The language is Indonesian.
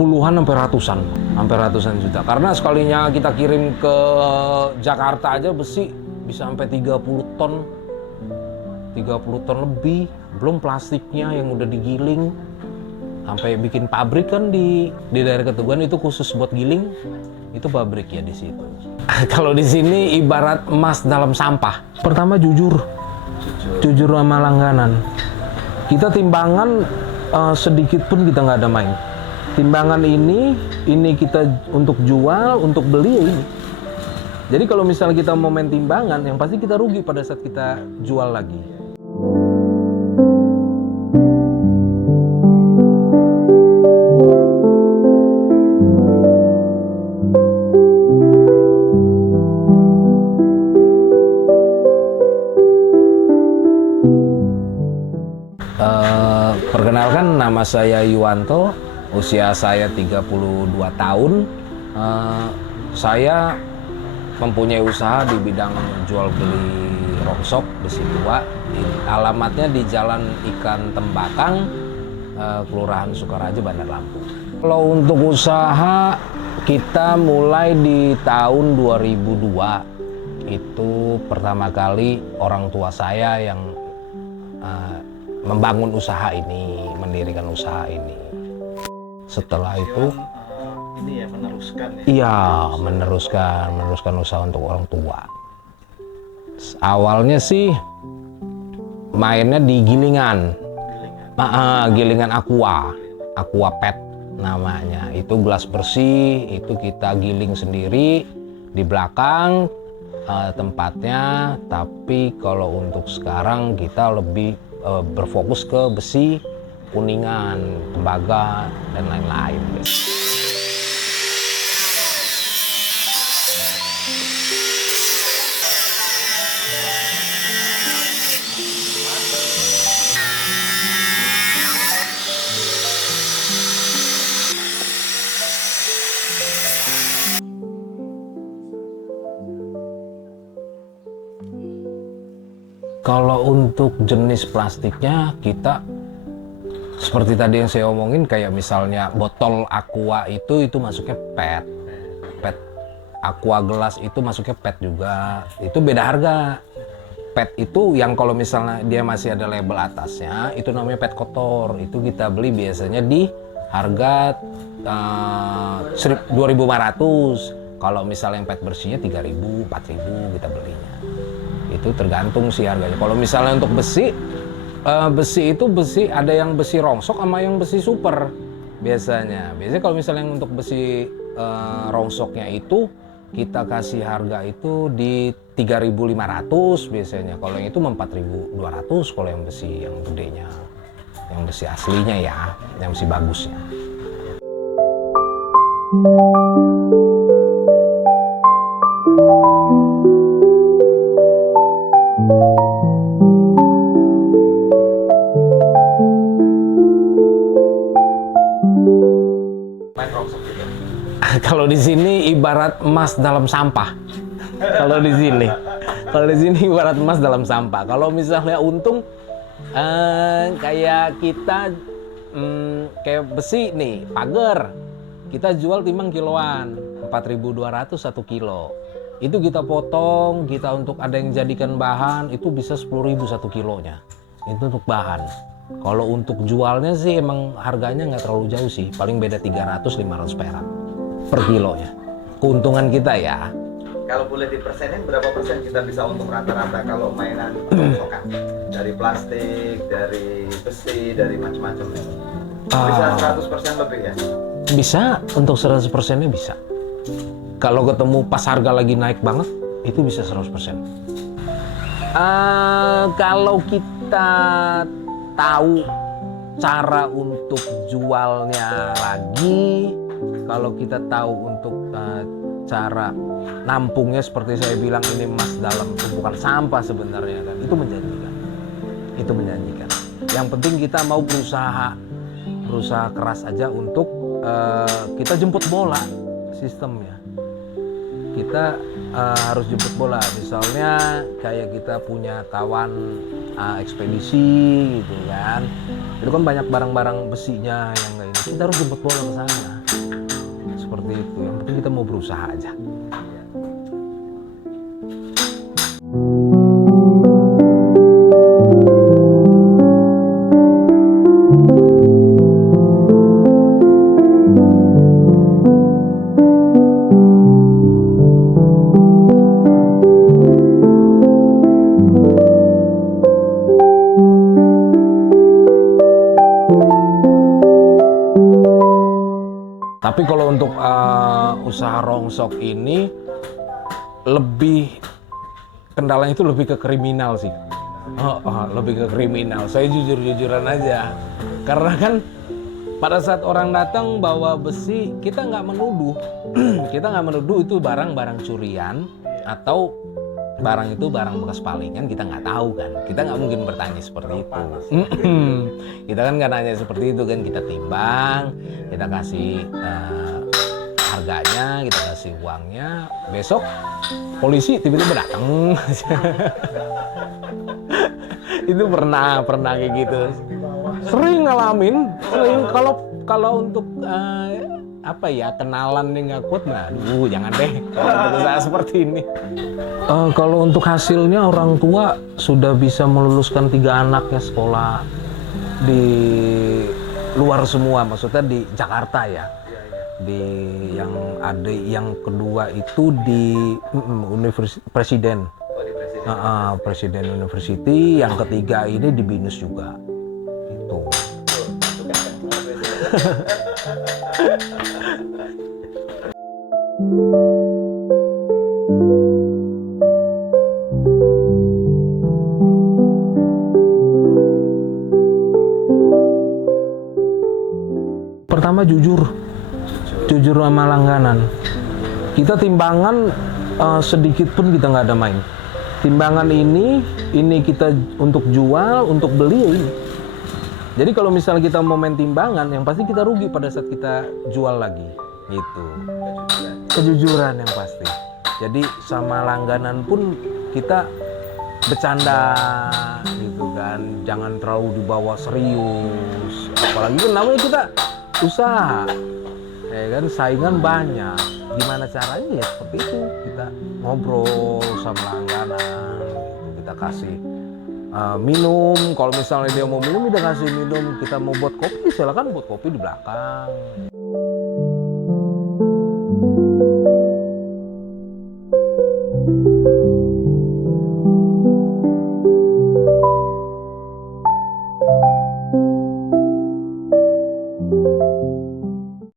puluhan sampai ratusan juta. Karena sekalinya kita kirim ke Jakarta aja besi bisa sampai 30 ton lebih, belum plastiknya yang udah digiling. Sampai bikin pabrik kan di daerah Ketuguan itu khusus buat giling, itu pabrik ya di situ. Kalau di sini ibarat emas dalam sampah. Pertama jujur sama langganan. Kita timbangan sedikit pun kita nggak ada main. Timbangan ini kita untuk jual, untuk beli ya ini. Jadi kalau misalnya kita mau main timbangan, yang pasti kita rugi pada saat kita jual lagi. Perkenalkan, nama saya Yuwanto, usia saya 32 tahun. Saya mempunyai usaha di bidang jual beli rongsok besi tua. Alamatnya di Jalan Ikan Tembakang, Kelurahan Sukaraja, Bandar Lampung. Kalau untuk usaha kita mulai di tahun 2002. Itu pertama kali orang tua saya yang membangun usaha ini, mendirikan usaha ini. Setelah itu ini ya meneruskan ya? Iya, meneruskan usaha untuk orang tua. Awalnya sih mainnya di gilingan. Gilingan aqua pet namanya. Itu gelas bersih, itu kita giling sendiri di belakang tempatnya. Tapi kalau untuk sekarang kita lebih berfokus ke besi, kuningan, tembaga, dan lain-lain. Kalau untuk jenis plastiknya kita seperti tadi yang saya omongin, kayak misalnya botol aqua itu masuknya PET aqua gelas itu masuknya PET juga, itu beda harga. PET itu yang kalau misalnya dia masih ada label atasnya itu namanya PET kotor, itu kita beli biasanya di harga 2.500. Kalau misalnya yang PET bersihnya 3.000, 4.000 kita belinya. Itu tergantung sih harganya. Kalau misalnya untuk besi itu besi ada yang besi rongsok sama yang besi super biasanya. Biasanya kalau misalnya yang untuk besi rongsoknya itu kita kasih harga itu di 3.500 biasanya. Kalau yang itu 4.200 kalau yang besi yang gedenya, yang besi aslinya ya, yang besi bagusnya. Kalau di sini ibarat emas dalam sampah. Kalau di sini ibarat emas dalam sampah. Kalau misalnya untung kayak kita kayak besi nih, pagar. Kita jual timbang kiloan, 4.200 1 kilo. Itu kita potong, kita untuk ada yang jadikan bahan itu bisa 10.000 1 kilonya. Itu untuk bahan. Kalau untuk jualnya sih emang harganya nggak terlalu jauh sih, paling beda 300-500 perak per kilonya. Keuntungan kita ya. Kalau boleh dipersenin berapa persen kita bisa untung rata-rata kalau mainan rongsokan? Dari plastik, dari besi, dari macam-macam. Bisa 100% lebih ya? Bisa, untuk 100%-nya bisa. Kalau ketemu pas harga lagi naik banget, itu bisa 100%. Kalau kita tahu cara untuk jualnya lagi, kalau kita tahu untuk cara nampungnya, seperti saya bilang ini emas dalam tumpukan sampah sebenarnya kan, itu menjanjikan. Yang penting kita mau berusaha keras aja untuk kita jemput bola sistemnya. Kita harus jemput bola. Misalnya kayak kita punya kawan ekspedisi gitu kan, itu kan banyak barang-barang besinya yang kayak kita harus jemput bola ke sana. Seperti itu. Yang penting kita mau berusaha aja. Tapi kalau untuk usaha rongsok ini lebih kendalanya itu lebih ke kriminal sih. Lebih ke kriminal. Saya jujur-jujuran aja. Karena kan pada saat orang datang bawa besi, kita nggak menuduh. Kita nggak menuduh itu barang-barang curian atau barang itu barang bekas palingan, kita nggak tahu kan. Kita nggak mungkin bertanya seperti itu. Kita kan nggak nanya seperti itu kan. Kita timbang, kita kasih harganya, kita kasih uangnya. Besok polisi tiba-tiba datang. Itu pernah kayak gitu. Sering ngalamin. Kalau untuk kenalan yang nggak kuat, aduh jangan deh kalau seperti ini. Kalau untuk hasilnya orang tua sudah bisa meluluskan 3 anaknya sekolah di luar semua, maksudnya di Jakarta ya. Di yang adik yang kedua itu di Presiden. Presiden University, yang ketiga ini di BINUS juga. Itu. Pertama jujur sama langganan. Kita timbangan sedikit pun kita nggak ada main. Timbangan ini kita untuk jual, untuk beli ini. Jadi kalau misalnya kita mau main timbangan, yang pasti kita rugi pada saat kita jual lagi, gitu. Kejujuran yang pasti. Jadi sama langganan pun kita bercanda, gitu kan. Jangan terlalu dibawa serius. Apalagi kan namanya kita usaha, ya kan, saingan banyak. Gimana caranya ya seperti itu, kita ngobrol sama langganan, gitu. Kita kasih minum, kalau misalnya dia mau minum kita kasih minum. Kita mau buat kopi, silakan buat kopi di belakang.